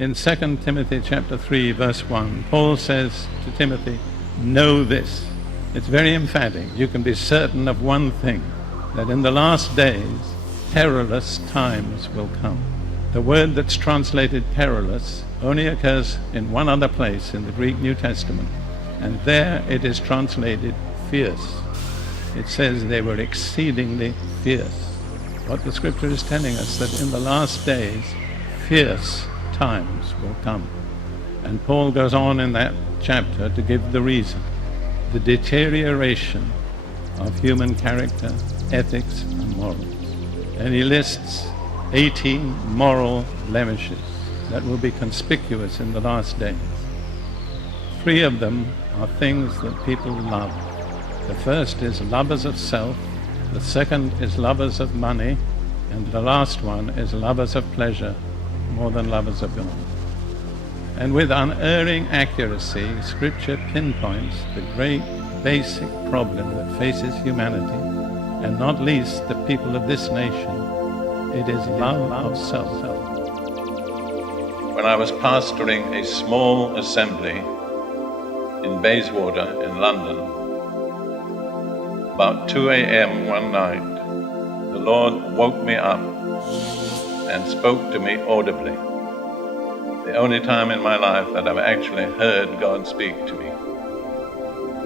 In 2 Timothy chapter 3, verse 1, Paul says to Timothy, know this. It's very emphatic. You can be certain of one thing, that in the last days, perilous times will come. The word that's translated perilous only occurs in one other place in the Greek New Testament, and there it is translated fierce. It says they were exceedingly fierce. What the scripture is telling us, that in the last days, fierce times will come. And Paul goes on in that chapter to give the reason: the deterioration of human character, ethics, and morals. And he lists 18 moral blemishes that will be conspicuous in the last days. 3 of them are things that people love. The first is lovers of self, the second is lovers of money, and the last one is lovers of pleasure more than lovers of God. And with unerring accuracy, Scripture pinpoints the great basic problem that faces humanity, and not least the people of this nation. It is love of self. When I was pastoring a small assembly in Bayswater in London, about 2 a.m. one night, the Lord woke me up and spoke to me audibly. The only time in my life that I've actually heard God speak to me.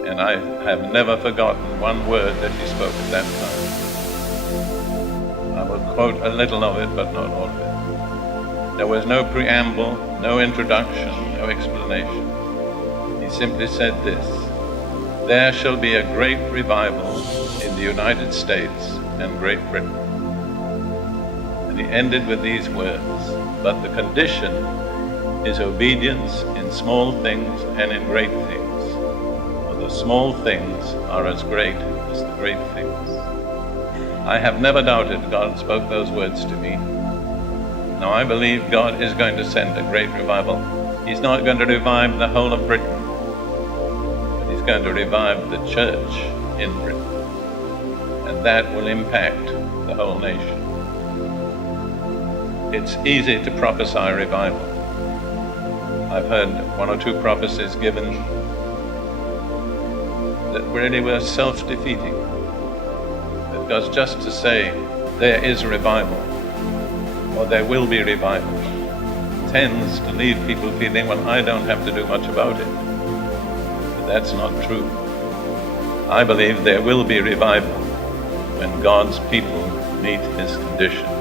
And I have never forgotten one word that he spoke at that time. I will quote a little of it, but not all of it. There was no preamble, no introduction, no explanation. He simply said this: there shall be a great revival in the United States and Great Britain. And he ended with these words: but the condition is obedience in small things and in great things. For the small things are as great as the great things. I have never doubted God spoke those words to me. Now I believe God is going to send a great revival. He's not going to revive the whole of Britain, but he's going to revive the church in Britain. And that will impact the whole nation. It's easy to prophesy revival. I've heard 1 or 2 prophecies given that really were self-defeating. Because just to say there is revival, or there will be revival, tends to leave people feeling, well, I don't have to do much about it. But that's not true. I believe there will be revival when God's people meet his conditions.